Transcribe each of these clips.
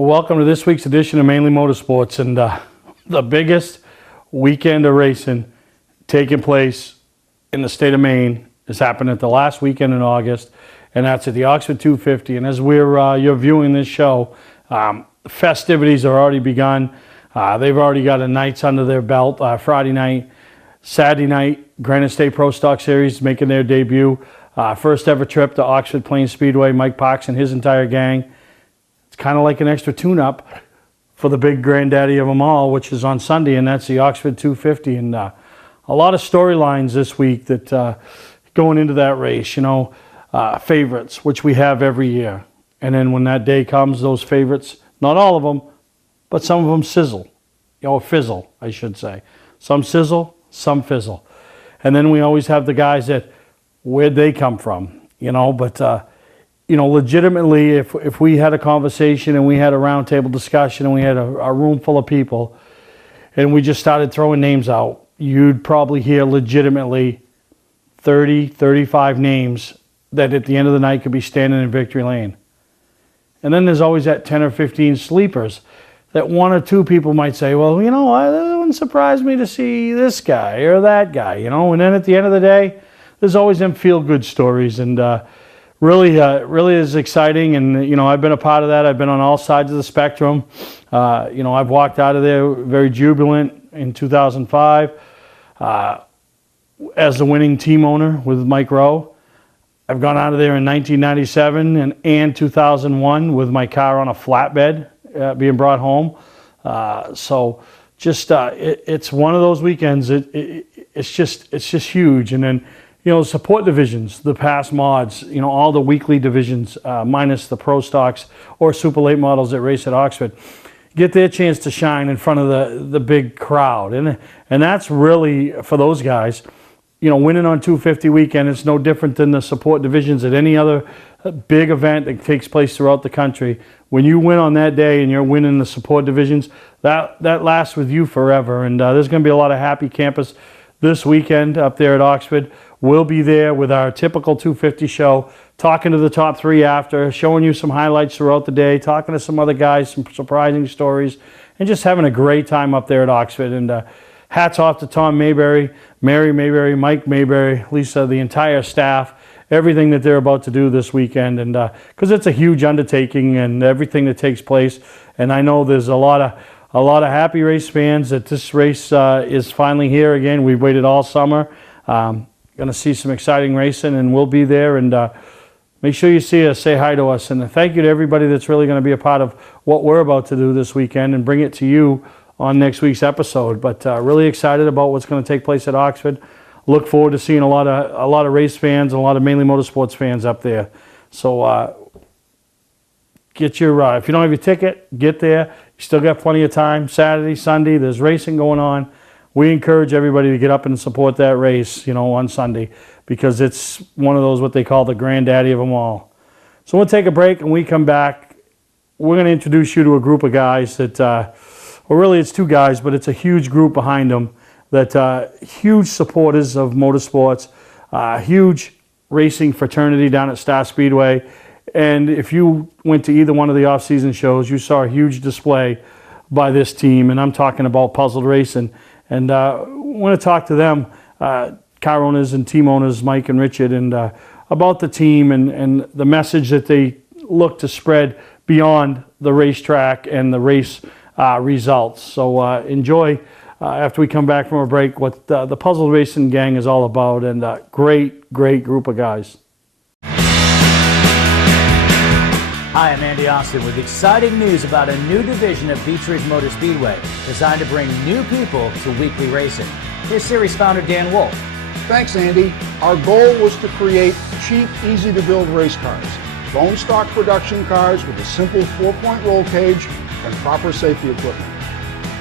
Well, welcome to this week's edition of Mainly Motorsports, and the biggest weekend of racing taking place in the state of Maine is happening at the last weekend in August, and that's at the Oxford 250. And as you're viewing this show, festivities are already begun. They've already got a nights under their belt. Friday night, Saturday night, Granite State Pro Stock Series making their debut. First ever trip to Oxford Plains Speedway. Mike Parks and his entire gang. It's kind of like an extra tune-up for the big granddaddy of them all, which is on Sunday, and that's the Oxford 250. And a lot of storylines this week that going into that race, favorites, which we have every year. And then when that day comes, those favorites, not all of them, but some of them sizzle, or fizzle, I should say. Some sizzle, some fizzle. And then we always have the guys that, where'd they come from, but legitimately, if we had a conversation and we had a roundtable discussion and we had a room full of people and we just started throwing names out, you'd probably hear legitimately 30, 35 names that at the end of the night could be standing in victory lane. And then there's always that 10 or 15 sleepers that one or two people might say, well, it wouldn't surprise me to see this guy or that guy, And then at the end of the day, there's always them feel-good stories, and really is exciting. And, I've been a part of that. I've been on all sides of the spectrum. I've walked out of there very jubilant in 2005 as the winning team owner with Mike Rowe. I've gone out of there in 1997 and 2001 with my car on a flatbed being brought home. It's one of those weekends. It's just huge. And then, support divisions, the past mods, all the weekly divisions, minus the pro stocks or super late models that race at Oxford, get their chance to shine in front of the big crowd. And that's really, for those guys, winning on 250 weekend, it's no different than the support divisions at any other big event that takes place throughout the country. When you win on that day and you're winning the support divisions, that lasts with you forever. And there's going to be a lot of happy campers this weekend up there at Oxford. We'll be there with our typical 250 show, talking to the top three after, showing you some highlights throughout the day, talking to some other guys, some surprising stories, and just having a great time up there at Oxford. And hats off to Tom Mayberry, Mary Mayberry, Mike Mayberry, Lisa, the entire staff, everything that they're about to do this weekend. And because it's a huge undertaking and everything that takes place. And I know there's a lot of happy race fans that this race is finally here again. We've waited all summer. Going to see some exciting racing, and we'll be there. And make sure you see us, say hi to us. And thank you to everybody that's really going to be a part of what we're about to do this weekend and bring it to you on next week's episode. But really excited about what's going to take place at Oxford. Look forward to seeing a lot of race fans and a lot of Mainly Motorsports fans up there. So get your if you don't have your ticket, get there. You still got plenty of time. Saturday, Sunday, there's racing going on. We encourage everybody to get up and support that race, on Sunday, because it's one of those what they call the granddaddy of them all. So we'll take a break, and we come back. We're going to introduce you to a group of guys that, well, really it's two guys, but it's a huge group behind them that huge supporters of motorsports, huge racing fraternity down at Star Speedway. And if you went to either one of the off-season shows, you saw a huge display by this team, and I'm talking about Puzzled Racing. And I want to talk to them, car owners and team owners, Mike and Richard, and about the team and the message that they look to spread beyond the racetrack and the race results. So enjoy, after we come back from a break, what the Puzzled Racing gang is all about, and a great group of guys. Hi, I'm Andy Austin with exciting news about a new division of Beech Ridge Motor Speedway designed to bring new people to weekly racing. Here's series founder Dan Wolf. Thanks, Andy. Our goal was to create cheap, easy-to-build race cars. Bone stock production cars with a simple 4-point roll cage and proper safety equipment.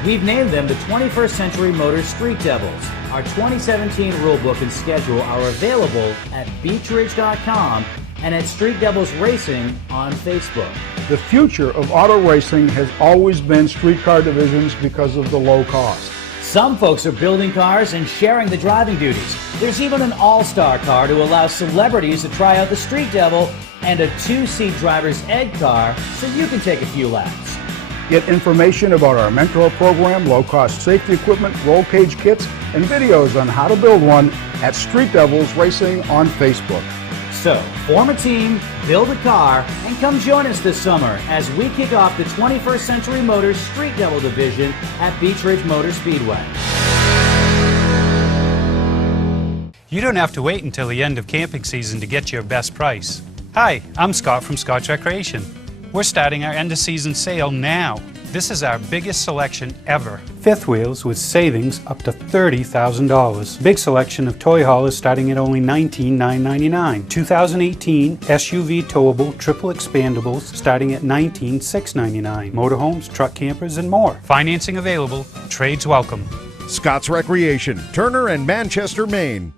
We've named them the 21st Century Motors Street Devils. Our 2017 rulebook and schedule are available at beechridge.com and at Street Devils Racing on Facebook. The future of auto racing has always been street car divisions because of the low cost. Some folks are building cars and sharing the driving duties. There's even an all-star car to allow celebrities to try out the Street Devil and a 2-seat driver's ed car so you can take a few laps. Get information about our mentor program, low-cost safety equipment, roll cage kits, and videos on how to build one at Street Devils Racing on Facebook. So, form a team, build a car, and come join us this summer as we kick off the 21st Century Motors Street Devil Division at Beach Ridge Motor Speedway. You don't have to wait until the end of camping season to get your best price. Hi, I'm Scott from Scott's Recreation. We're starting our end of season sale now. This is our biggest selection ever. Fifth wheels with savings up to $30,000. Big selection of toy haulers starting at only $19,999. 2018 SUV towable triple expandables starting at $19,699. Motorhomes, truck campers, and more. Financing available. Trades welcome. Scott's Recreation, Turner and Manchester, Maine.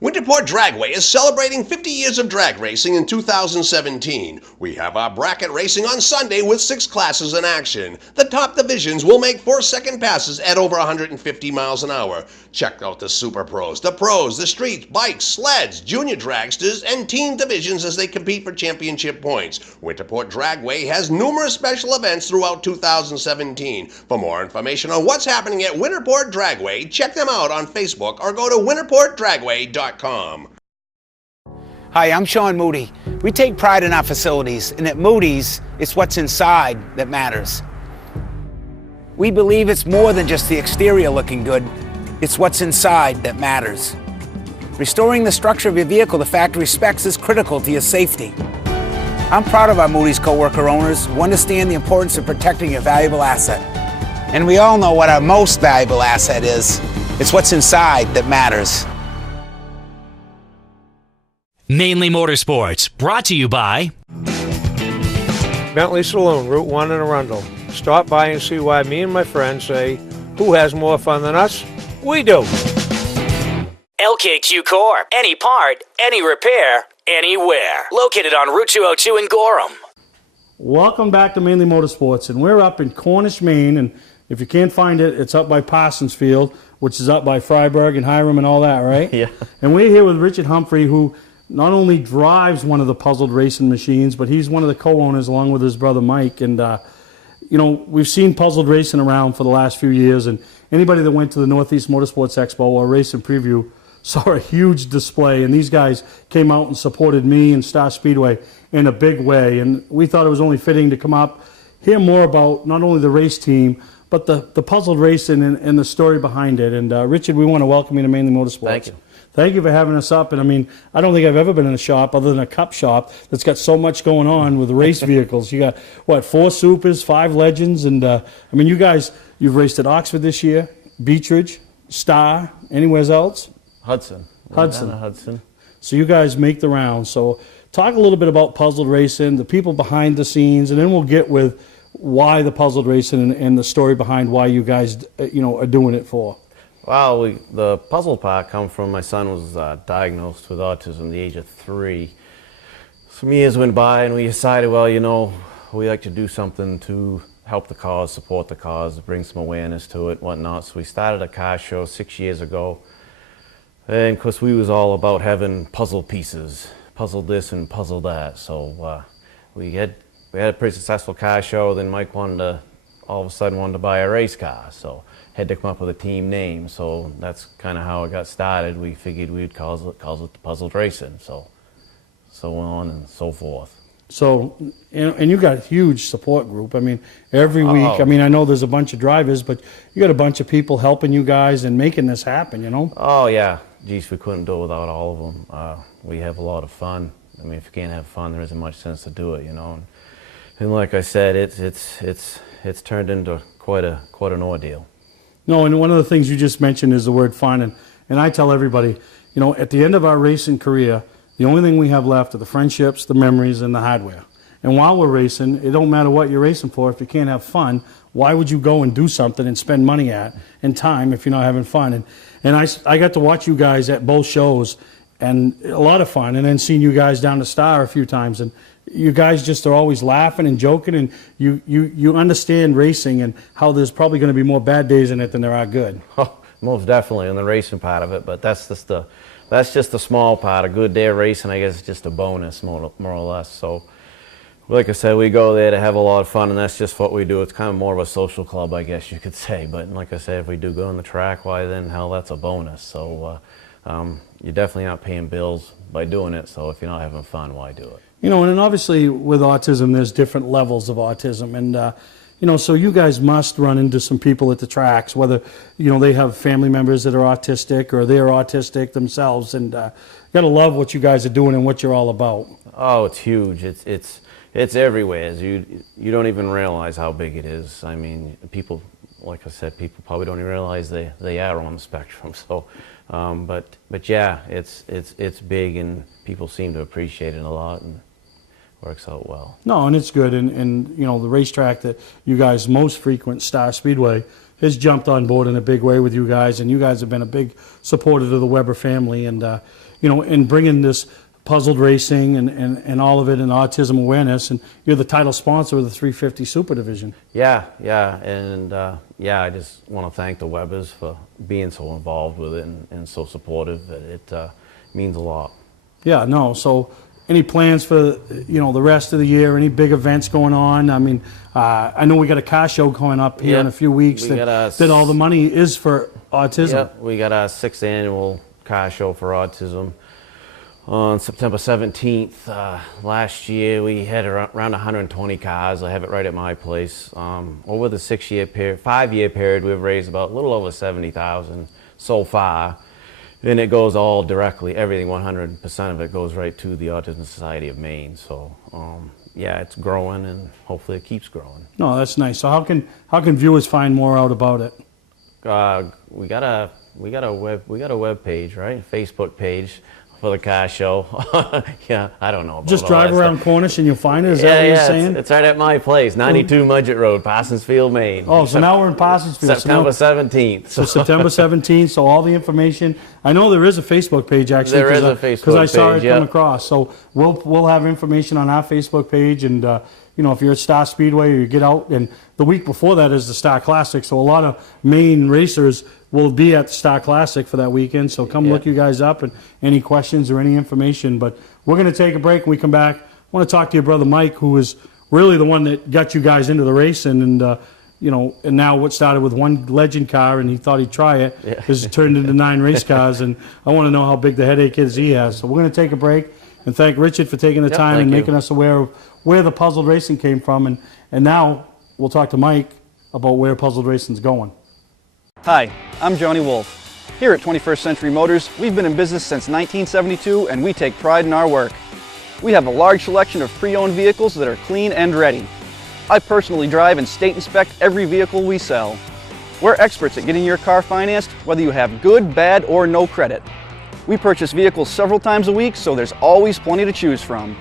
Winterport Dragway is celebrating 50 years of drag racing in 2017. We have our bracket racing on Sunday with 6 classes in action. The top divisions will make 4-second passes at over 150 miles an hour. Check out the Super Pros, the Pros, the Street, Bikes, Sleds, Junior Dragsters, and Teen divisions as they compete for championship points. Winterport Dragway has numerous special events throughout 2017. For more information on what's happening at Winterport Dragway, check them out on Facebook or go to winterportdragway.com. Hi, I'm Sean Moody. We take pride in our facilities, and at Moody's, it's what's inside that matters. We believe it's more than just the exterior looking good, it's what's inside that matters. Restoring the structure of your vehicle to factory specs is critical to your safety. I'm proud of our Moody's co-worker owners who understand the importance of protecting your valuable asset. And we all know what our most valuable asset is. It's what's inside that matters. Mainely Motorsports, brought to you by Bentley Saloon, Route 1 in Arundel. Stop by and see why me and my friends say, who has more fun than us? We do. LKQ Core, any part, any repair, anywhere. Located on Route 202 in Gorham. Welcome back to Mainly Motorsports, and we're up in Cornish, Maine, and if you can't find it, it's up by Parsons Field, which is up by Freiburg and Hiram and all that, right? Yeah. And we're here with Richard Humphrey, who not only drives one of the puzzled racing machines, but he's one of the co-owners along with his brother Mike. And, you know, we've seen puzzled racing around for the last few years, and anybody that went to the Northeast Motorsports Expo or Racing Preview saw a huge display, and these guys came out and supported me and Star Speedway in a big way. And we thought it was only fitting to come up, hear more about not only the race team, but the puzzled racing and the story behind it. And Richard, we want to welcome you to Mainly Motorsports. Thank you. Thank you for having us up. And I mean, I don't think I've ever been in a shop other than a cup shop that's got so much going on with race vehicles. You got, what, 4 Supers, 5 Legends, and I mean, you guys, you've raced at Oxford this year, Beach Ridge, Star, anywhere else? Hudson. Hudson. So you guys make the rounds. So talk a little bit about puzzled racing, the people behind the scenes, and then we'll get with why the puzzled racing and the story behind why you guys, you know, are doing it for. Well, the puzzle part come from my son was diagnosed with autism at the age of 3. Some years went by and we decided, well, you know, we like to do something to help the cause, support the cause, bring some awareness to it, whatnot. So we started a car show 6 years ago. And of course we was all about having puzzle pieces, puzzle this and puzzle that. So we had a pretty successful car show. Then Mike all of a sudden wanted to buy a race car. So had to come up with a team name, so that's kind of how it got started. We figured we'd call it the Puzzled Racing, so on and so forth. So, and you got a huge support group. I mean, every week, I mean, I know there's a bunch of drivers, but you got a bunch of people helping you guys and making this happen, you know? Oh, yeah. Geez, we couldn't do it without all of them. We have a lot of fun. I mean, if you can't have fun, there isn't much sense to do it, you know? And like I said, it's turned into quite an ordeal. No, and one of the things you just mentioned is the word fun, and I tell everybody, you know, at the end of our racing career, the only thing we have left are the friendships, the memories, and the hardware. And while we're racing, it don't matter what you're racing for. If you can't have fun, why would you go and do something and spend money and time if you're not having fun? And I got to watch you guys at both shows, and a lot of fun, and then seeing you guys down to Star a few times, and you guys just are always laughing and joking, and you understand racing and how there's probably going to be more bad days in it than there are good. Oh, most definitely in the racing part of it, but that's just the small part. A good day of racing, I guess, is just a bonus, more or less. So Like I said, we go there to have a lot of fun, and that's just what we do. It's kind of more of a social club, I guess you could say. But like I said, if we do go on the track, why then, hell, that's a bonus. So you're definitely not paying bills by doing it. So if you're not having fun, why do it? You know, and obviously with autism, there's different levels of autism. And, you know, so you guys must run into some people at the tracks, whether, you know, they have family members that are autistic or they're autistic themselves. And you got to love what you guys are doing and what you're all about. Oh, it's huge. It's everywhere. You don't even realize how big it is. I mean, people, like I said, people probably don't even realize they are on the spectrum. So, but yeah, it's big, and people seem to appreciate it a lot, and works out well. No, and it's good, and you know, the racetrack that you guys most frequent, Star Speedway, has jumped on board in a big way with you guys, and you guys have been a big supporter to the Weber family, and you know, in bringing this puzzled racing and all of it, and autism awareness, and you're the title sponsor of the 350 Super Division. Yeah, and yeah, I just want to thank the Webers for being so involved with it and so supportive. It means a lot. Yeah, no, so any plans for, you know, the rest of the year, any big events going on? I mean, I know we got a car show coming up here in a few weeks that all the money is for autism. Yeah, we got our 6th annual car show for autism on September 17th. Last year we had around 120 cars. I have it right at my place. Over the 5-year period, we've raised about a little over 70,000 so far. And it goes all directly, everything, 100% of it goes right to the Autism Society of Maine. So yeah, it's growing, and hopefully it keeps growing. No, that's nice. So how can viewers find more out about it? We got a web page, right? Facebook page for the car show. Yeah, I don't know about just drive around Cornish and you'll find it? Is that what you're saying? It's right at my place, 92 Mudgett Road, Parsonsfield, Maine. Oh, so now we're in Parsonsfield. September 17th. So September 17th, so all the information. I know there is a Facebook page, actually. There is a Facebook page, because I saw it come across. So we'll have information on our Facebook page, and you know, if you're at Star Speedway or you get out, and the week before that is the Star Classic, so a lot of Maine racers will be at the Star Classic for that weekend, so come look you guys up, and any questions or any information. But we're going to take a break. When we come back, I want to talk to your brother Mike, who is really the one that got you guys into the racing, and you know, and now what started with one legend car, and he thought he'd try it, has turned into 9 race cars, and I want to know how big the headache is he has. So we're going to take a break, and thank Richard for taking the time and making us aware of where the puzzled racing came from, and now we'll talk to Mike about where puzzled racing's going. Hi, I'm Johnny Wolf. Here at 21st Century Motors, we've been in business since 1972, and we take pride in our work. We have a large selection of pre-owned vehicles that are clean and ready. I personally drive and state inspect every vehicle we sell. We're experts at getting your car financed, whether you have good, bad, or no credit. We purchase vehicles several times a week, so there's always plenty to choose from.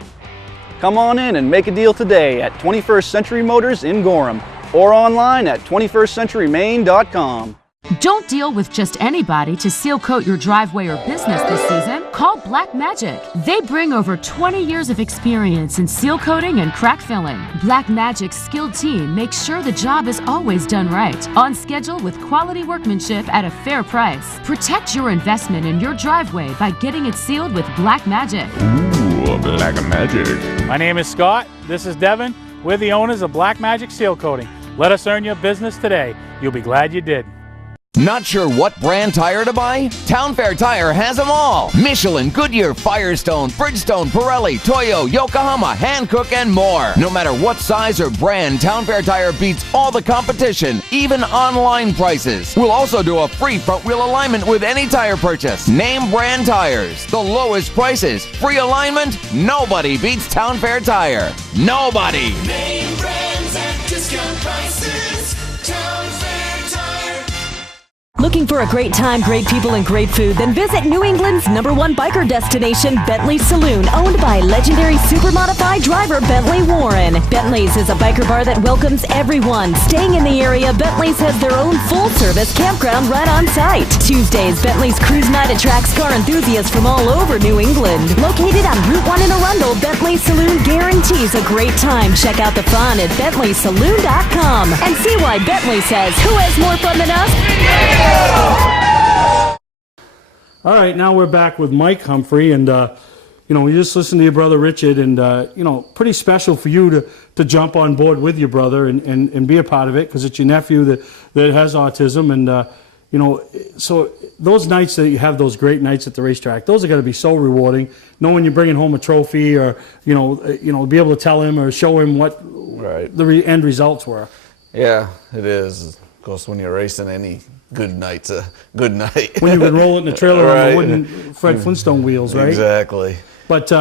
Come on in and make a deal today at 21st Century Motors in Gorham, or online at 21stcenturymaine.com. Don't deal with just anybody to seal coat your driveway or business this season. Call Black Magic. They bring over 20 years of experience in seal coating and crack filling. Black Magic's skilled team makes sure the job is always done right, on schedule with quality workmanship at a fair price. Protect your investment in your driveway by getting it sealed with Black Magic. Ooh, Black Magic. My name is Scott. This is Devin. We're the owners of Black Magic Seal Coating. Let us earn your business today. You'll be glad you did. Not sure what brand tire to buy? Town Fair Tire has them all. Michelin, Goodyear, Firestone, Bridgestone, Pirelli, Toyo, Yokohama, Hankook, and more. No matter what size or brand, Town Fair Tire beats all the competition, even online prices. We'll also do a free front wheel alignment with any tire purchase. Name brand tires, the lowest prices, free alignment. Nobody beats Town Fair Tire. Nobody. Name brands at discount prices. Town Fair Tire. Looking for a great time, great people, and great food? Then visit New England's #1 biker destination, Bentley's Saloon, owned by legendary super modified driver Bentley Warren. Bentley's is a biker bar that welcomes everyone. Staying in the area, Bentley's has their own full-service campground right on site. Tuesdays, Bentley's Cruise Night attracts car enthusiasts from all over New England. Located on Route 1 in Arundel, Bentley's Saloon guarantees a great time. Check out the fun at BentleySaloon.com and see why Bentley says, who has more fun than us? All right, now we're back with Mike Humphrey, and you you just listen to your brother Richard, and pretty special for you to jump on board with your brother and be a part of it, because it's your nephew that has autism, and so those nights that you have, those great nights at the racetrack, those are going to be so rewarding. Knowing you're bringing home a trophy, or be able to tell him or show him what the end results were. Yeah, it is. Of course, when you're racing, any good night's a good night. When you can roll it in the trailer on the wooden Fred Flintstone wheels, right? Exactly. But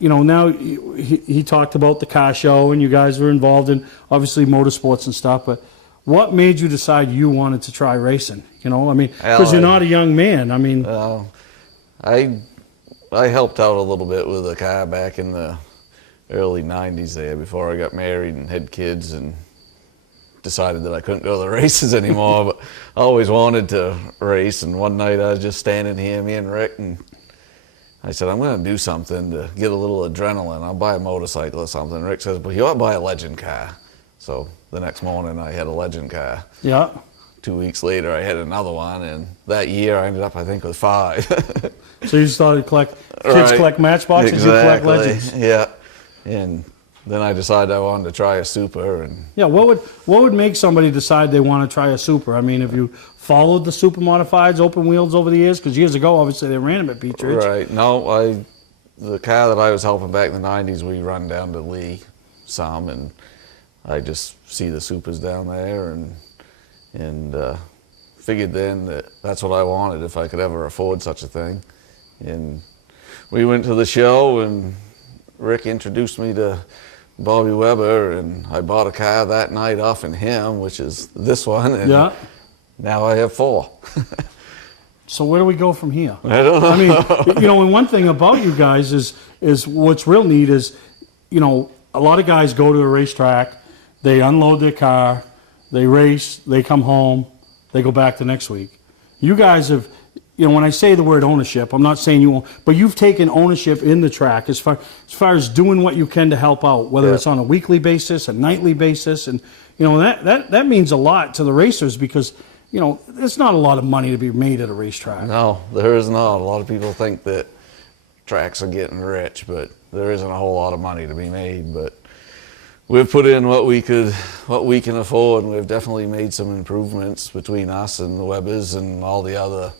now he talked about the car show, and you guys were involved in obviously motorsports and stuff. But what made you decide you wanted to try racing? Because you're not a young man. I helped out a little bit with a car back in the early 90s there, before I got married and had kids, and decided that I couldn't go to the races anymore. But I always wanted to race, and one night I was just standing here, me and Rick, and I said, I'm going to do something to get a little adrenaline. I'll buy a motorcycle or something. Rick says, well, you ought to buy a Legend car. So the next morning I had a Legend car. Yeah. 2 weeks later I had another one, and that year I ended up, I think, with 5. So you started kids collect Matchboxes, you collect Legends. Yeah. And then I decided I wanted to try a Super. And yeah, what would make somebody decide they want to try a Super? Have you followed the Super Modifieds, open wheels over the years? Because years ago, obviously, they ran them at Beach Ridge. Right. No, the car that I was helping back in the 90s, we run down to Lee some, and I just see the Supers down there, and figured then that that's what I wanted if I could ever afford such a thing. And we went to the show, and Rick introduced me to Bobby Weber, and I bought a car that night off in him, which is this one, and now I have 4. So where do we go from here? I don't know. And one thing about you guys is what's real neat is, a lot of guys go to a racetrack, they unload their car, they race, they come home, they go back the next week. You guys have, when I say the word ownership, I'm not saying you won't, but you've taken ownership in the track as far as doing what you can to help out, whether it's on a weekly basis, a nightly basis, and that means a lot to the racers, because there's not a lot of money to be made at a racetrack. No, there is not. A lot of people think that tracks are getting rich, but there isn't a whole lot of money to be made. But we've put in what we can afford, and we've definitely made some improvements between us and the Webbers and all the other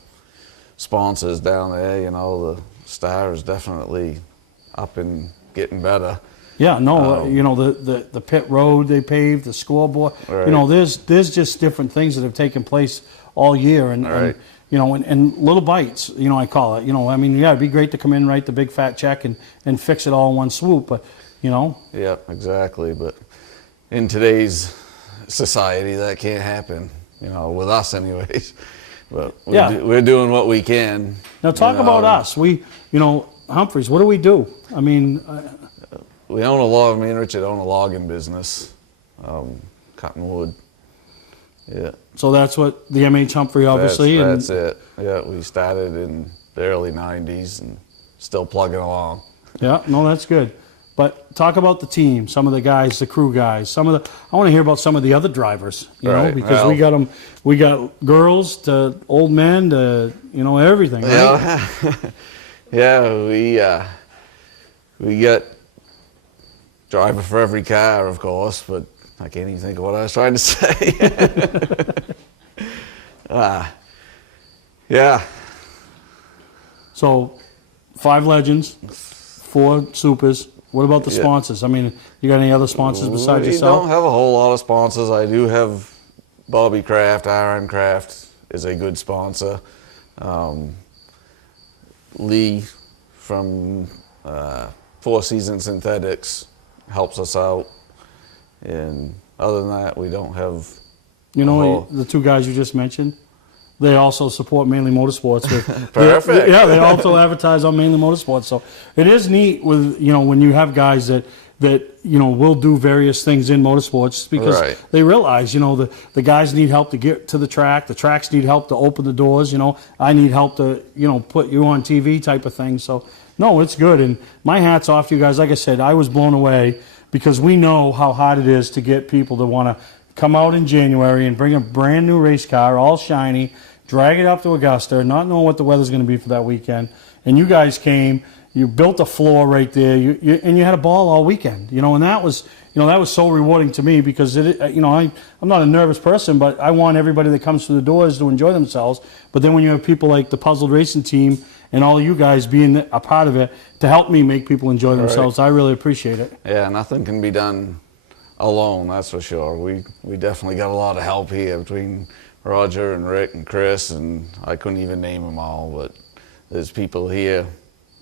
sponsors down there. The Star is definitely up and getting better. Yeah, no, the pit road they paved, the scoreboard. Right. There's just different things that have taken place all year, and little bites. I call it. It'd be great to come in, write the big fat check, and fix it all in one swoop. But Yeah, exactly. But in today's society, that can't happen. With us, anyways. But we're doing what we can. Now talk about us. We, Humphreys, what do we do? We own a log. Me and Richard own a logging business, cutting wood. Yeah. So that's what the MH Humphrey, obviously. That's it. Yeah, we started in the early 90s and still plugging along. Yeah, no, that's good. But talk about the team, some of the guys, the crew guys, I want to hear about some of the other drivers, because we got girls to old men to, everything, right? Yeah, we got driver for every car, of course, but I can't even think of what I was trying to say. Yeah. So 5 Legends, 4 Supers. What about the sponsors? You got any other sponsors besides yourself? I don't have a whole lot of sponsors. I do have Bobby Craft, Iron Craft is a good sponsor. Lee from Four Seasons Synthetics helps us out. And other than that, we don't have... the 2 guys you just mentioned? They also support Mainely Motorsports. Perfect. They also advertise on Mainely Motorsports. So it is neat with when you have guys that will do various things in motorsports, because they realize the guys need help to get to the track. The tracks need help to open the doors. I need help to put you on TV type of thing. So no, it's good. And my hat's off to you guys. Like I said, I was blown away, because we know how hard it is to get people to want to come out in January and bring a brand new race car, all shiny, drag it up to Augusta, not knowing what the weather's going to be for that weekend. And you guys came, you built a floor right there, and you had a ball all weekend, and that was so rewarding to me because I'm not a nervous person, but I want everybody that comes through the doors to enjoy themselves. But then when you have people like the Puzzled Racing team and all you guys being a part of it to help me make people enjoy themselves, I really appreciate it. Yeah, nothing can be done alone, that's for sure. We definitely got a lot of help here between Roger and Rick and Chris, and I couldn't even name them all, but there's people here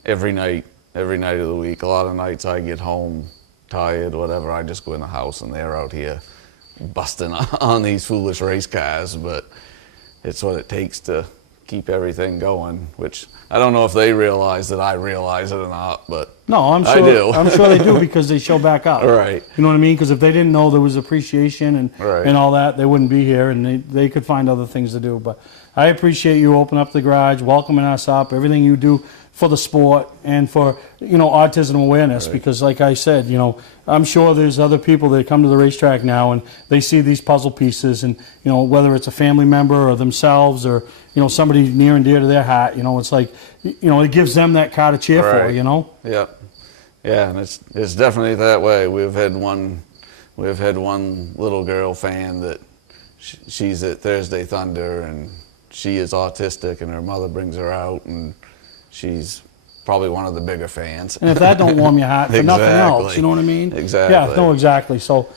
every night of the week. A lot of nights I get home tired, whatever, I just go in the house and they're out here busting on these foolish race cars, but it's what it takes to keep everything going, which I don't know if they realize that I realize it or not, but no, I'm sure, I do. I'm sure they do because they show back up. Right. You know what I mean? Because if they didn't know there was appreciation and all that, they wouldn't be here, and they could find other things to do. But I appreciate you opening up the garage, welcoming us up, everything you do for the sport and for, autism awareness. Because like I said, I'm sure there's other people that come to the racetrack now and they see these puzzle pieces and, whether it's a family member or themselves or, somebody near and dear to their heart, it's like, it gives them that car to cheer for, Yeah. Yeah, and it's definitely that way. We've had one little girl fan that she's at Thursday Thunder and she is autistic and her mother brings her out and she's probably one of the bigger fans. And if that don't warm your heart for nothing else, you know what I mean? Exactly. Yeah, no, exactly. So,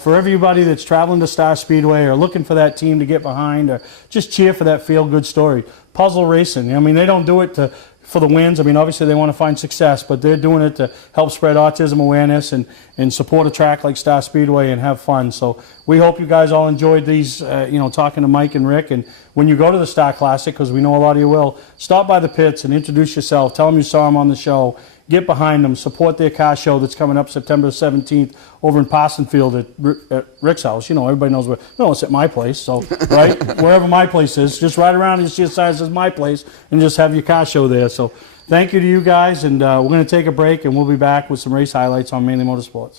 for everybody that's traveling to Star Speedway or looking for that team to get behind or just cheer for that feel-good story, Puzzle Racing, they don't do it for the wins. Obviously they want to find success, but they're doing it to help spread autism awareness and support a track like Star Speedway and have fun. So we hope you guys all enjoyed these, talking to Mike and Rick. And when you go to the Star Classic, because we know a lot of you will, stop by the pits and introduce yourself. Tell them you saw them on the show. Get behind them. Support their car show that's coming up September 17th over in Parsonsfield at Rick's house. Everybody knows where. No, it's at my place. So, right? Wherever my place is, just ride around and see a sign that says my place and just have your car show there. So, thank you to you guys. And we're going to take a break and we'll be back with some race highlights on Mainly Motorsports.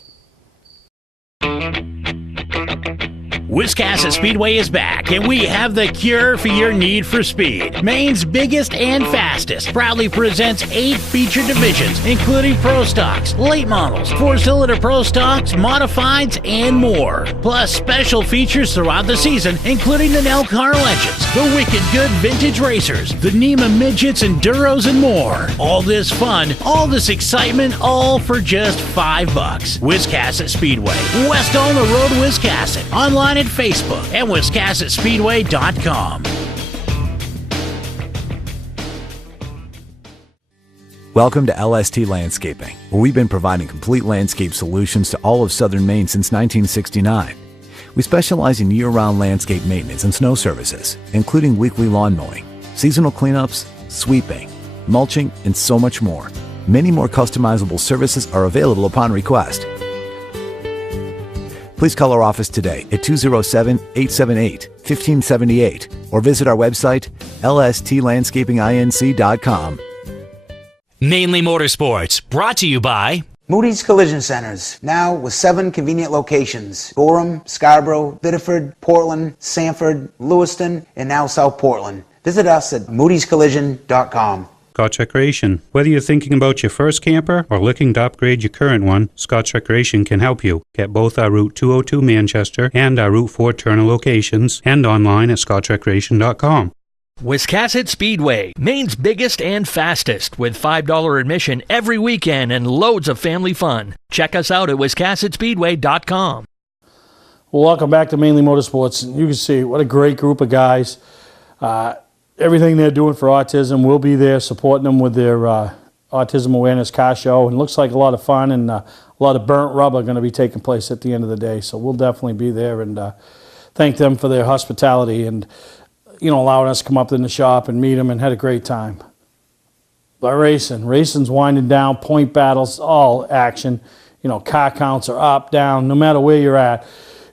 Wiscasset Speedway is back, and we have the cure for your need for speed. Maine's biggest and fastest proudly presents 8 feature divisions, including Pro Stocks, late models, 4-cylinder Pro Stocks, modifieds, and more. Plus special features throughout the season, including the Nell Car Legends, the Wicked Good Vintage Racers, the NEMA Midgets, Enduros, and more. All this fun, all this excitement, all for just $5. Wiscasset Speedway, west on the road, Wiscasset. Online at Facebook and WiscassetSpeedway.com. Welcome to LST Landscaping, where we've been providing complete landscape solutions to all of southern Maine since 1969. We specialize in year-round landscape maintenance and snow services, including weekly lawn mowing, seasonal cleanups, sweeping, mulching, and so much more. Many more customizable services are available upon request. Please call our office today at 207-878-1578 or visit our website, lstlandscapinginc.com. Mainly Motorsports, brought to you by Moody's Collision Centers, now with 7 convenient locations: Gorham, Scarborough, Biddeford, Portland, Sanford, Lewiston, and now South Portland. Visit us at moodyscollision.com. Scotch Recreation. Whether you're thinking about your first camper or looking to upgrade your current one, Scotch Recreation can help you. Get both our Route 202 Manchester and our Route 4 Turner locations and online at scotchrecreation.com. Wiscasset Speedway, Maine's biggest and fastest, with $5 admission every weekend and loads of family fun. Check us out at wiscassetspeedway.com. Well, welcome back to Mainly Motorsports. You can see what a great group of guys. Everything they're doing for autism, we'll be there supporting them with their autism awareness car show. And it looks like a lot of fun and a lot of burnt rubber going to be taking place at the end of the day. So we'll definitely be there and thank them for their hospitality and allowing us to come up in the shop and meet them and had a great time. But racing's winding down, point battles, all action. Car counts are up, down, no matter where you're at.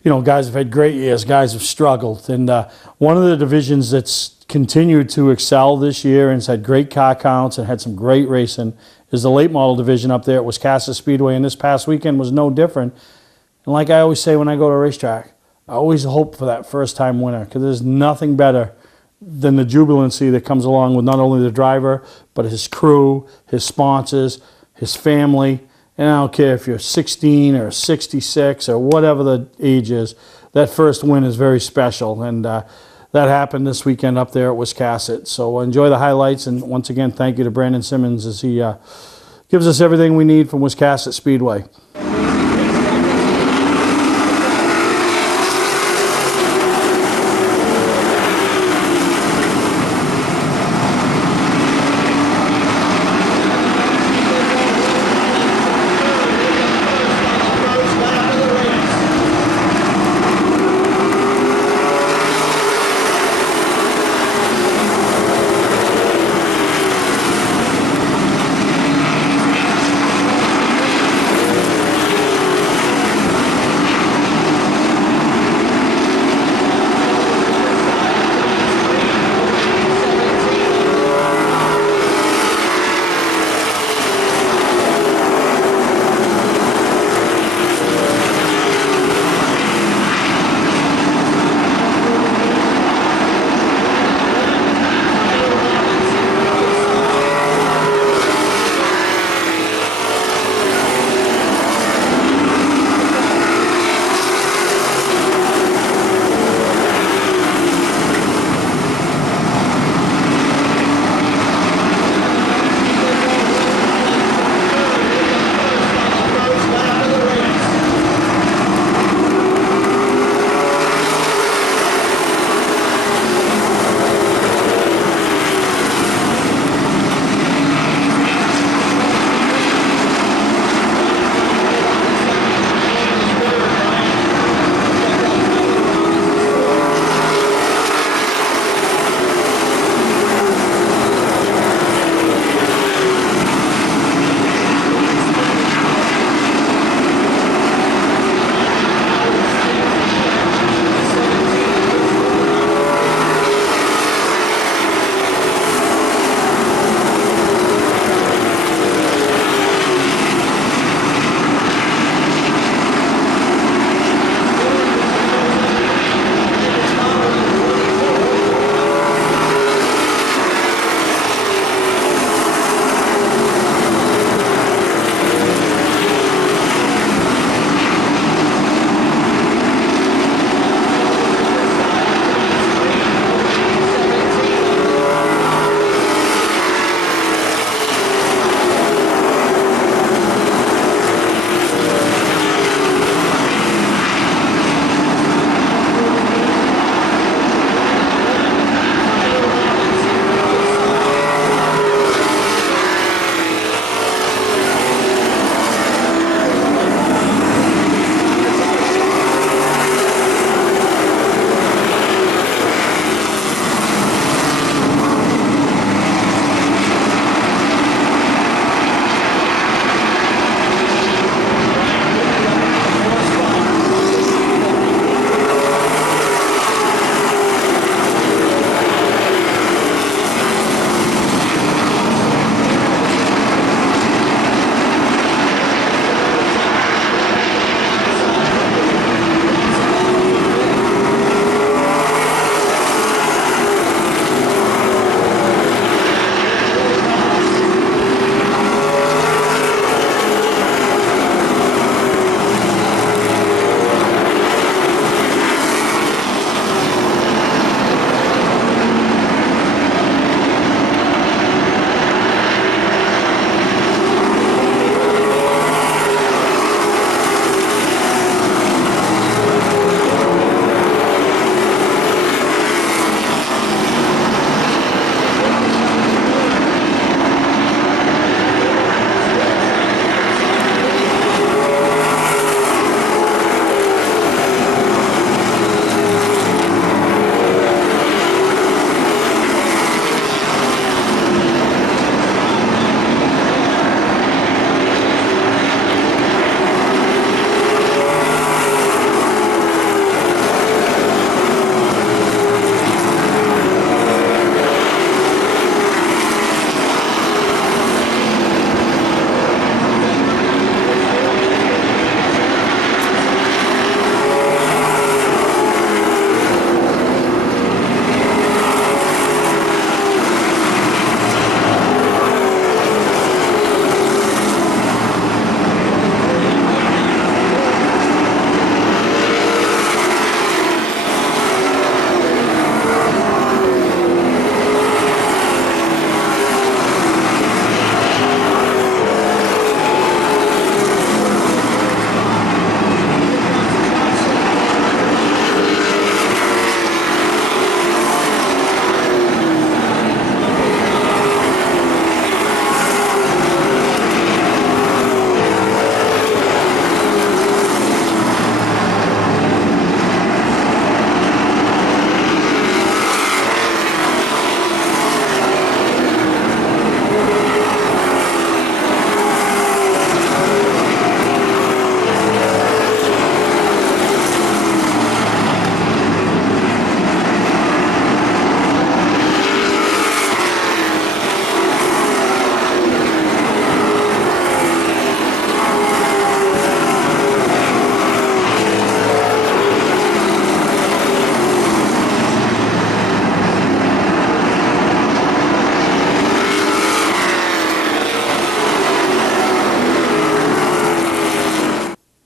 Guys have had great years, guys have struggled. And one of the divisions that's continued to excel this year and has had great car counts and had some great racing is the late model division up there at Wiscasset Speedway. And this past weekend was no different. And like I always say when I go to a racetrack, I always hope for that first-time winner because there's nothing better than the jubilancy that comes along with not only the driver, but his crew, his sponsors, his family. And I don't care if you're 16 or 66 or whatever the age is, that first win is very special. And that happened this weekend up there at Wiscasset. So enjoy the highlights. And once again, thank you to Brandon Simmons as he gives us everything we need from Wiscasset Speedway.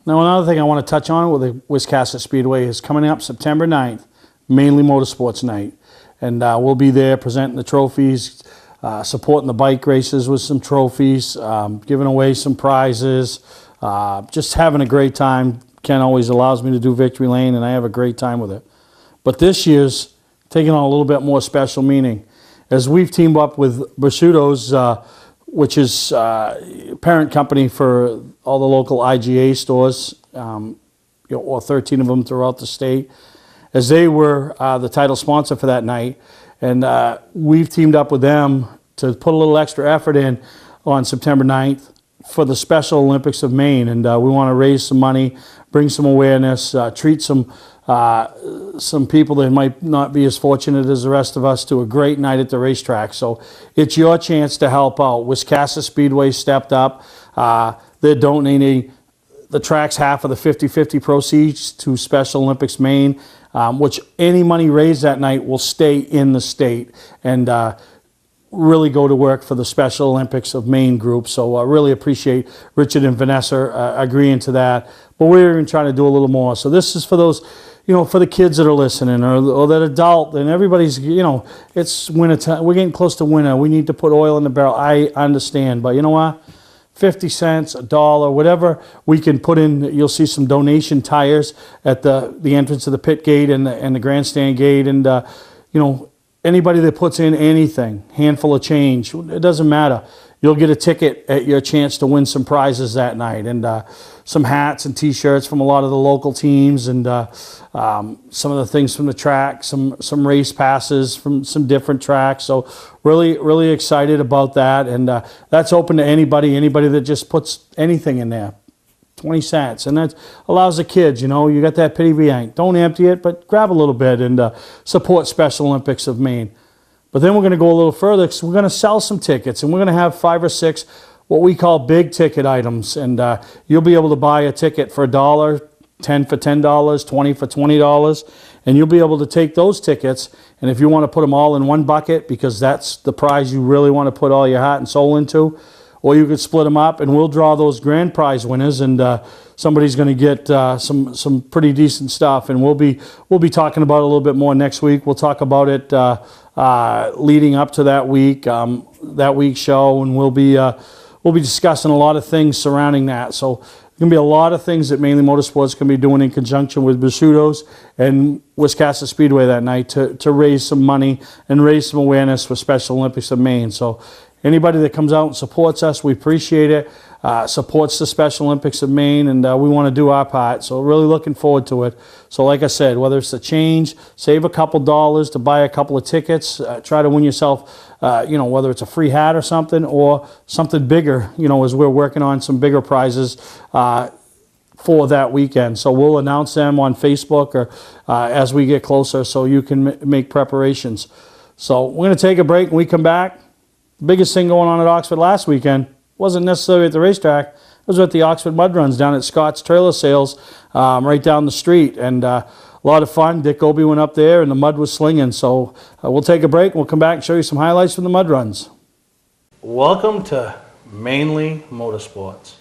Now, another thing I want to touch on with the Wiscasset Speedway is coming up September 9th, Mainely Motorsports Night. And we'll be there presenting the trophies, supporting the bike races with some trophies, giving away some prizes, just having a great time. Ken always allows me to do Victory Lane, and I have a great time with it. But this year's taking on a little bit more special meaning, as we've teamed up with Basuto's, which is parent company for all the local IGA stores, or 13 of them throughout the state, as they were the title sponsor for that night. And we've teamed up with them to put a little extra effort in on September 9th for the Special Olympics of Maine. And we want to raise some money, bring some awareness, treat some people that might not be as fortunate as the rest of us to a great night at the racetrack. So it's your chance to help out. Wiscasset Speedway stepped up. They're donating the track's half of the 50-50 proceeds to Special Olympics Maine, which any money raised that night will stay in the state and really go to work for the Special Olympics of Maine group. So I really appreciate Richard and Vanessa agreeing to that. But we're even trying to do a little more. So this is for those, for the kids that are listening, or that adult, and everybody's, it's winter time. We're getting close to winter. We need to put oil in the barrel. I understand, but you know what? 50 cents, $1, whatever we can put in. You'll see some donation tires at the entrance of the pit gate and the grandstand gate, and anybody that puts in anything, handful of change, it doesn't matter. You'll get a ticket at your chance to win some prizes that night, and some hats and T-shirts from a lot of the local teams, and some of the things from the track, some race passes from some different tracks. So really excited about that, and that's open to anybody that just puts anything in there. 20 cents, and that allows the kids, you got that pity bank. Don't empty it, but grab a little bit and support Special Olympics of Maine. But then we're going to go a little further, because we're going to sell some tickets, and we're going to have 5 or 6 what we call big ticket items, and you'll be able to buy a ticket for $1, 10 for $10, 20 for $20, and you'll be able to take those tickets, and if you want to put them all in one bucket, because that's the prize you really want to put all your heart and soul into, or you could split them up, and we'll draw those grand prize winners, and somebody's going to get some pretty decent stuff, and we'll be talking about it a little bit more next week. We'll talk about it leading up to that week's show, and we'll be discussing a lot of things surrounding that. So there's going to be a lot of things that Mainely Motorsports can be doing in conjunction with Basuto's and Wiscasset Speedway that night to raise some money and raise some awareness for Special Olympics of Maine. So anybody that comes out and supports us, we appreciate it. Supports the Special Olympics of Maine, and we want to do our part. So really looking forward to it. So like I said, whether it's a change, save a couple dollars to buy a couple of tickets, try to win yourself, whether it's a free hat or something bigger, as we're working on some bigger prizes for that weekend. So we'll announce them on Facebook or as we get closer, so you can make preparations. So we're going to take a break. When we come back, the biggest thing going on at Oxford last weekend wasn't necessarily at the racetrack. It was at the Oxford Mud Runs down at Scott's Trailer Sales, right down the street, and a lot of fun. Dick Obey went up there, and the mud was slinging. So we'll take a break, and we'll come back and show you some highlights from the Mud Runs. Welcome to Mainely Motorsports.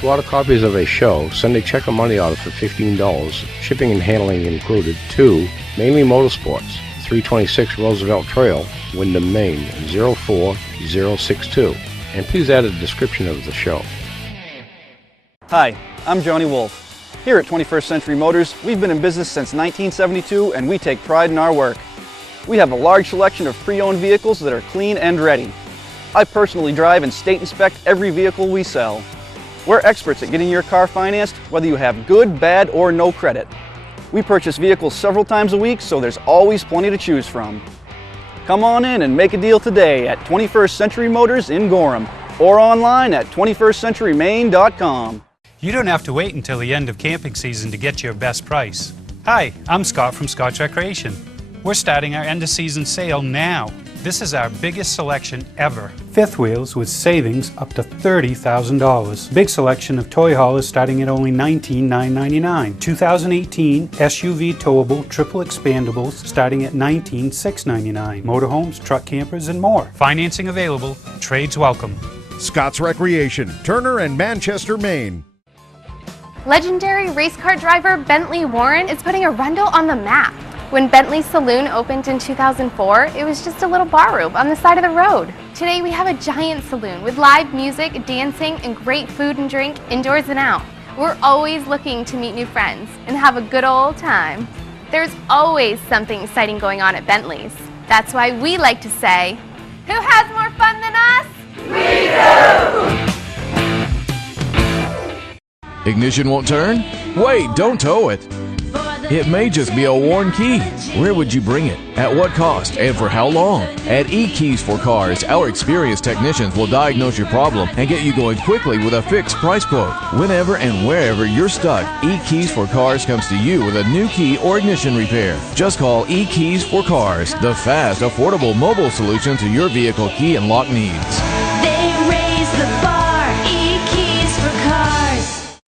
To order copies of a show, send a check or money order for $15, shipping and handling included, to Mainely Motorsports, 326 Roosevelt Trail, Windham, Maine, 04062. And please add a description of the show. Hi, I'm Johnny Wolf. Here at 21st Century Motors, we've been in business since 1972, and we take pride in our work. We have a large selection of pre-owned vehicles that are clean and ready. I personally drive and state inspect every vehicle we sell. We're experts at getting your car financed, whether you have good, bad, or no credit. We purchase vehicles several times a week, so there's always plenty to choose from. Come on in and make a deal today at 21st Century Motors in Gorham, or online at 21stcenturymaine.com. You don't have to wait until the end of camping season to get your best price. Hi, I'm Scott from Scotch Recreation. We're starting our end of season sale now. This is our biggest selection ever. Fifth wheels with savings up to $30,000. Big selection of toy haulers starting at only $19,999. 2018 SUV towable triple expandables starting at $19,699. Motorhomes, truck campers, and more. Financing available. Trades welcome. Scott's Recreation, Turner and Manchester, Maine. Legendary race car driver Bentley Warren is putting Arundel on the map. When Bentley's Saloon opened in 2004, it was just a little bar room on the side of the road. Today we have a giant saloon with live music, dancing, and great food and drink indoors and out. We're always looking to meet new friends and have a good old time. There's always something exciting going on at Bentley's. That's why we like to say, who has more fun than us? We do! Ignition won't turn? Wait, don't tow it. It may just be a worn key. Where would you bring it? At what cost? And for how long? At eKeys for Cars, our experienced technicians will diagnose your problem and get you going quickly with a fixed price quote. Whenever and wherever you're stuck, eKeys for Cars comes to you with a new key or ignition repair. Just call eKeys for Cars, the fast, affordable mobile solution to your vehicle key and lock needs. They raise the bar, eKeys for Cars.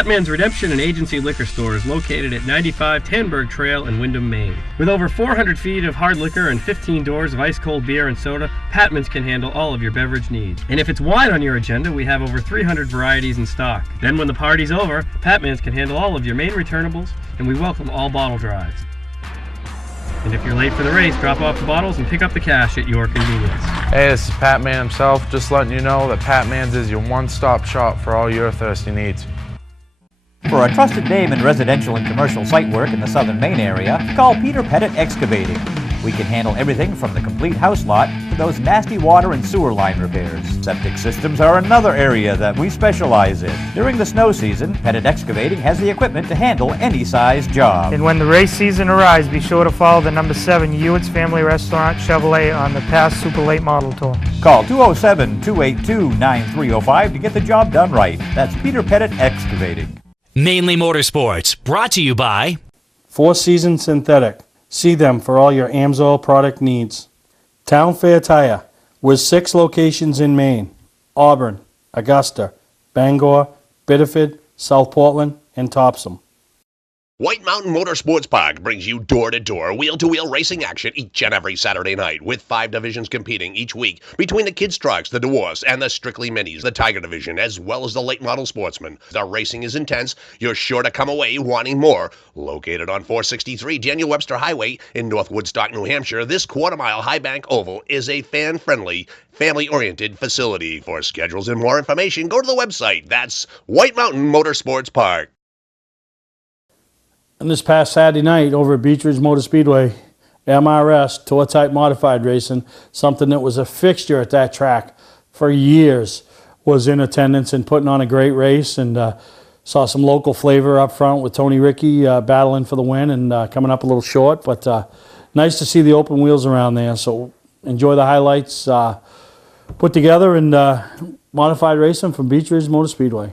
Patman's Redemption and Agency Liquor Store is located at 95 Tanberg Trail in Windham, Maine. With over 400 feet of hard liquor and 15 doors of ice-cold beer and soda, Patman's can handle all of your beverage needs. And if it's wine on your agenda, we have over 300 varieties in stock. Then when the party's over, Patman's can handle all of your main returnables, and we welcome all bottle drives. And if you're late for the race, drop off the bottles and pick up the cash at your convenience. Hey, this is Pat Man himself, just letting you know that Pat Man's is your one-stop shop for all your thirsty needs. For a trusted name in residential and commercial site work in the southern Maine area, call Peter Pettit Excavating. We can handle everything from the complete house lot to those nasty water and sewer line repairs. Septic systems are another area that we specialize in. During the snow season, Pettit Excavating has the equipment to handle any size job. And when the race season arrives, be sure to follow the number 7 Hewitt's Family Restaurant Chevrolet on the past Super Late Model Tour. Call 207-282-9305 to get the job done right. That's Peter Pettit Excavating. Mainly Motorsports, brought to you by Four Season Synthetic. See them for all your AMSOIL product needs. Town Fair Tire, with 6 locations in Maine: Auburn, Augusta, Bangor, Biddeford, South Portland, and Topsom. White Mountain Motorsports Park brings you door-to-door, wheel-to-wheel racing action each and every Saturday night, with 5 divisions competing each week between the kids' trucks, the dwarfs, and the strictly minis, the Tiger division, as well as the late model sportsmen. The racing is intense. You're sure to come away wanting more. Located on 463 Daniel Webster Highway in North Woodstock, New Hampshire, this quarter-mile High Bank Oval is a fan-friendly, family-oriented facility. For schedules and more information, go to the website. That's White Mountain Motorsports Park. And this past Saturday night over at Beach Ridge Motor Speedway, MRS, Tour Type Modified Racing, something that was a fixture at that track for years, was in attendance and putting on a great race, and saw some local flavor up front with Tony Rickey battling for the win and coming up a little short, but nice to see the open wheels around there. So enjoy the highlights put together in modified racing from Beach Ridge Motor Speedway.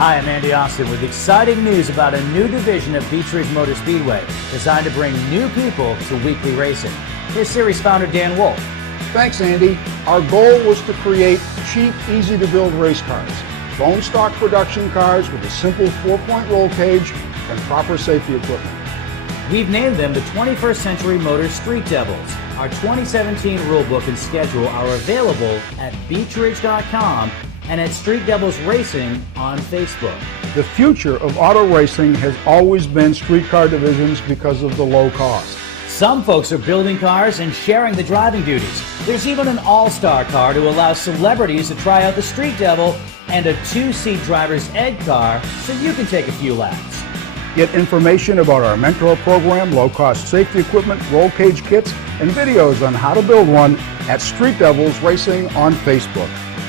Hi, I'm Andy Austin with exciting news about a new division of Beech Ridge Motor Speedway designed to bring new people to weekly racing. Here's series founder Dan Wolf. Thanks, Andy. Our goal was to create cheap, easy-to-build race cars. Bone stock production cars with a simple 4-point roll cage and proper safety equipment. We've named them the 21st Century Motors Street Devils. Our 2017 rulebook and schedule are available at beechridge.com and at Street Devils Racing on Facebook. The future of auto racing has always been street car divisions because of the low cost. Some folks are building cars and sharing the driving duties. There's even an all-star car to allow celebrities to try out the Street Devil and a 2-seat driver's ed car so you can take a few laps. Get information about our mentor program, low-cost safety equipment, roll cage kits, and videos on how to build one at Street Devils Racing on Facebook.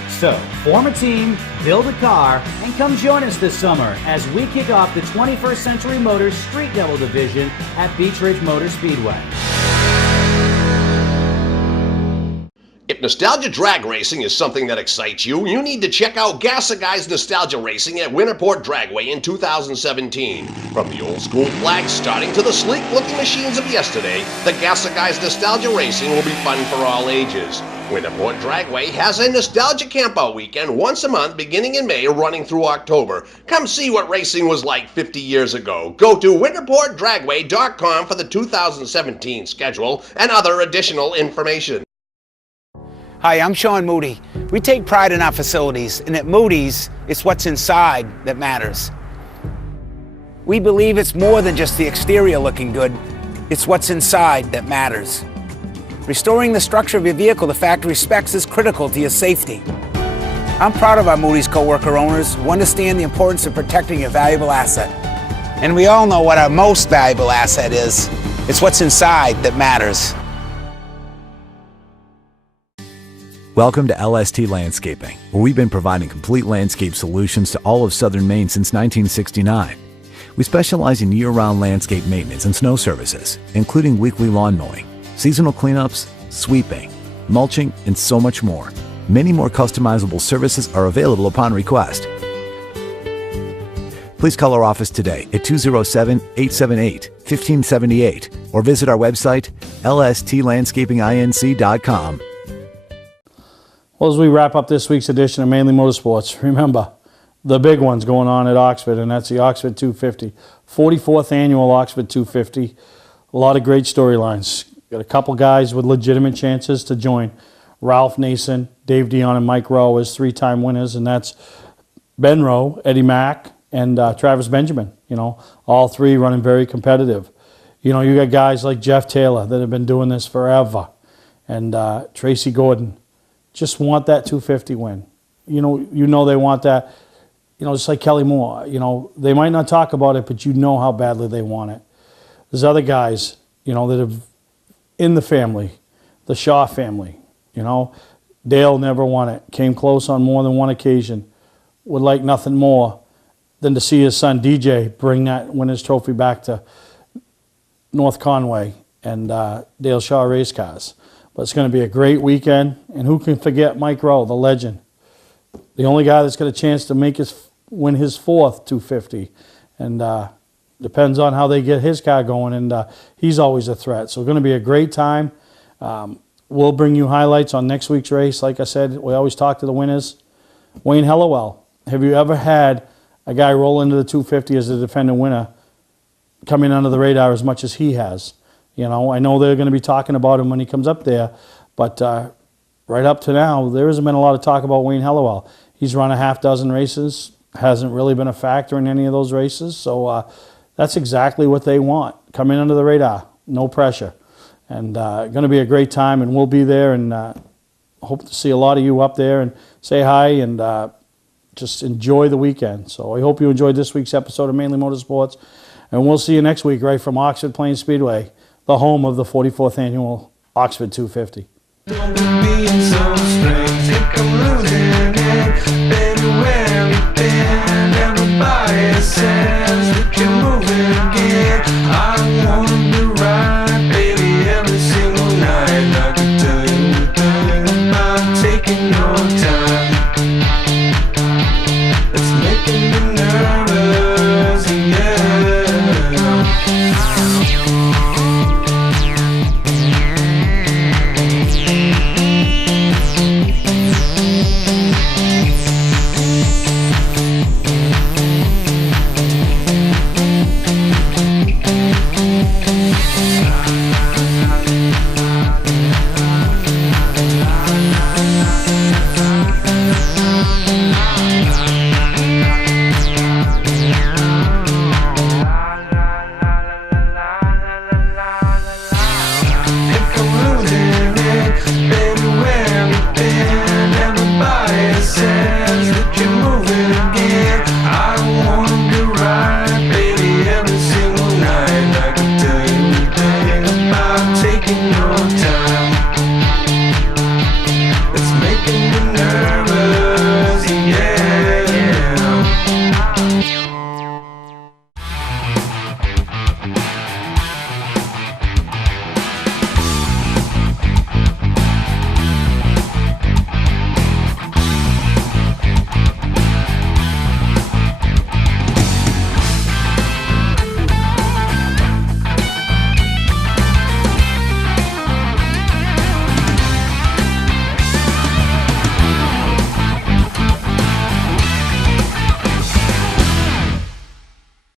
So, form a team, build a car, and come join us this summer as we kick off the 21st Century Motors Street Devil Division at Beech Ridge Motor Speedway. If nostalgia drag racing is something that excites you, you need to check out Gasser Guy's Nostalgia Racing at Winterport Dragway in 2017. From the old school flags starting to the sleek looking machines of yesterday, the Gasser Guy's Nostalgia Racing will be fun for all ages. Winterport Dragway has a nostalgia campout weekend once a month beginning in May running through October. Come see what racing was like 50 years ago. Go to winterportdragway.com for the 2017 schedule and other additional information. Hi, I'm Sean Moody. We take pride in our facilities, and at Moody's, it's what's inside that matters. We believe it's more than just the exterior looking good, it's what's inside that matters. Restoring the structure of your vehicle to factory specs is critical to your safety. I'm proud of our Moody's co-worker owners who understand the importance of protecting your valuable asset. And we all know what our most valuable asset is. It's what's inside that matters. Welcome to LST Landscaping, where we've been providing complete landscape solutions to all of southern Maine since 1969. We specialize in year-round landscape maintenance and snow services, including weekly lawn mowing, seasonal cleanups, sweeping, mulching, and so much more. Many more customizable services are available upon request. Please call our office today at 207-878-1578 or visit our website, lstlandscapinginc.com. Well, as we wrap up this week's edition of Mainly Motorsports, remember the big one's going on at Oxford, and that's the Oxford 250. 44th annual Oxford 250. A lot of great storylines. Got a couple guys with legitimate chances to join. Ralph Nason, Dave Dion, and Mike Rowe as 3-time winners, and that's Ben Rowe, Eddie Mack, and Travis Benjamin. You know, all three running very competitive. You know, you got guys like Jeff Taylor that have been doing this forever, and Tracy Gordon. Just want that 250 win. You know they want that. You know, just like Kelly Moore. You know, they might not talk about it, but you know how badly they want it. There's other guys, you know, that have in the family, the Shaw family. You know, Dale never won it. Came close on more than one occasion. Would like nothing more than to see his son DJ bring that winner's trophy back to North Conway and Dale Shaw race cars. But it's going to be a great weekend, and who can forget Mike Rowe, the legend, the only guy that's got a chance to win his 4th 250, and depends on how they get his car going, and he's always a threat. So it's going to be a great time. We'll bring you highlights on next week's race. Like I said, we always talk to the winners. Wayne Hellowell, have you ever had a guy roll into the 250 as a defending winner coming under the radar as much as he has? You know, I know they're going to be talking about him when he comes up there, but right up to now, there hasn't been a lot of talk about Wayne Hellowell. He's run a half dozen races, hasn't really been a factor in any of those races, so that's exactly what they want. Come in under the radar, no pressure. And going to be a great time, and we'll be there, and hope to see a lot of you up there and say hi and just enjoy the weekend. So I hope you enjoyed this week's episode of Mainly Motorsports, and we'll see you next week right from Oxford Plains Speedway, the home of the 44th annual Oxford 250. Taking your time. Let's make it midnight.